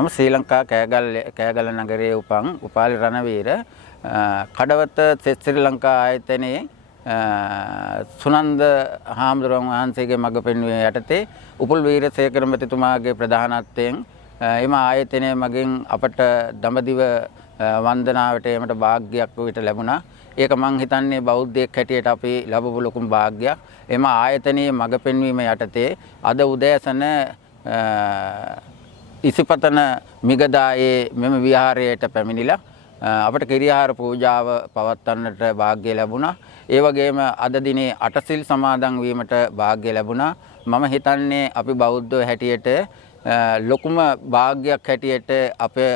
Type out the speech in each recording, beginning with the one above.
මම ශ්‍රී ලංකා කෑගල්ල නගරයේ උපන් උපාලි රණවීර කඩවත සෙත් ශ්‍රී ලංකා ආයතනයේ සුනන්ද හාමුදුරුවන් වහන්සේගේ මඟ පෙන්වීම යටතේ උපුල් වීරසේකර මැතිතුමාගේ ප්‍රධානත්වයෙන් එම ආයතනය මගින් අපට දඹදිව වන්දනාවට ඒමට වාග්යක් විට ලැබුණා. ඒක මං හිතන්නේ බෞද්ධයෙක් හැටියට අපි ලැබපු ලොකුම වාග්යක්. එම ආයතනයේ මඟ පෙන්වීම යටතේ අද උදෑසන ඉසිපතන මිගදායේ මෙම විහාරයට පැමිණිලා අපට කිරියාහාර පූජාව පවත්වන්නට වාග්ය ලැබුණා. ඒ වගේම අද දිනේ අටසිල් සමාදන් වීමට වාග්ය ලැබුණා. මම හිතන්නේ අපි බෞද්ධ හැටියට ලොකුම වාග්යක් හැටියට අපේ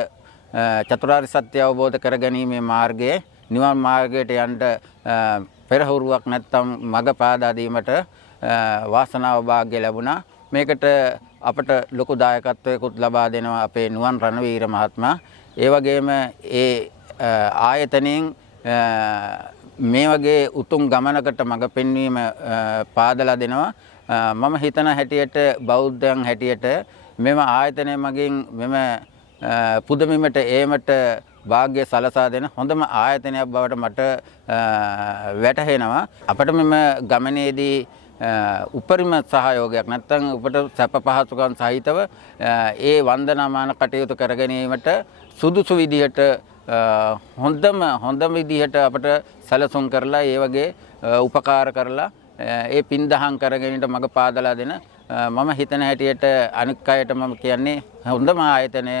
චතුරාර්ය සත්‍ය අවබෝධ කරගැනීමේ මාර්ගයේ නිවන් මාර්ගයට යන්න පෙරහුරුවක් නැත්නම් මඟ පාදා දීමට වාසනාව වාග්ය ලැබුණා. මේකට අපට ලොකු දායකත්වයකුත් ලබා දෙනවා අපේ නුවන් රණවීර මහත්මයා. ඒ වගේම ඒ ආයතනයෙන් මේ වගේ උතුම් ගමනකට මඟ පෙන්වීම පාදලා දෙනවා. මම හිතන හැටියට බෞද්ධයන් හැටියට මෙම ආයතනය මගින් මෙම පුදබිමට ඒමට වාග්ය සලසා දෙන හොඳම ආයතනයක් බවට මට වැටහෙනවා. අපට මෙම ගමනේදී උපරිම සහයෝගයක් නැත්නම් උපට සැප පහසුකම් සහිතව ඒ වන්දනාමාන කටයුතු කර ගැනීමට සුදුසු විදිහට හොඳම විදිහට අපට සැලසුම් කරලා ඒ වගේ උපකාර කරලා ඒ පින්දහම් කරගෙනට මඟ පාදලා දෙන මම හිතන හැටියට අනික් අයට මම කියන්නේ හොඳම ආයතනය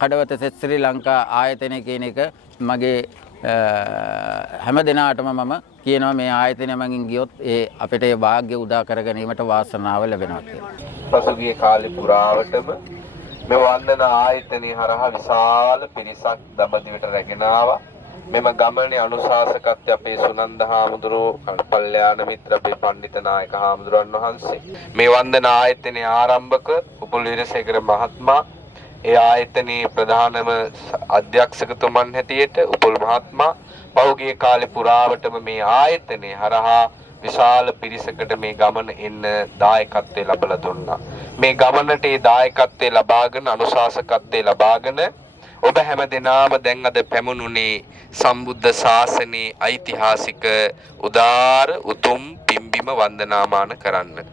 කඩවත සෙත් ශ්‍රී ලංකා ආයතනය කියන එක මගේ හැම දිනාටම මම කියනවා මේ ආයතනය මගින් ගියොත් ඒ අපිට ඒ වාග්ය උදා කර ගැනීමට වාසනාව ලැබෙනවා කියලා. පසුගිය කාලේ පුරාවටම මේ වන්දන ආයතනය හරහා විශාල පිරිසක් දඹදිවට රැගෙන ආවා. මෙම ගමනේ අනුශාසකත්වය අපේ සුනන්ද හාමුදුරුවෝ කල්යාණ මිත්‍ර අපේ පඬිත නායක හාමුදුරන් වහන්සේ. මේ වන්දන ආයතනයේ ආරම්භක උපුල් වීරසේකර මහත්මයා, ඒ ආයතනයේ ප්‍රධානම අධ්‍යක්ෂකතුමන් හැටියට උපුල් මහත්මයා පහුගිය කාලේ පුරාවටම මේ ආයතනයේ හරහා විශාල පිරිසකට මේ ගමන එන්න දායකත්වය ලැබලා දුන්නා. මේ ගමනට ඒ දායකත්වය ලබාගෙන අනුශාසකත්වය ලබාගෙන ඔබ හැම දිනාම දැන් අද පැමුණුනේ සම්බුද්ධ ශාසනයේ ඓතිහාසික උදාර උතුම් පිම්බිම වන්දනාමාන කරන්න.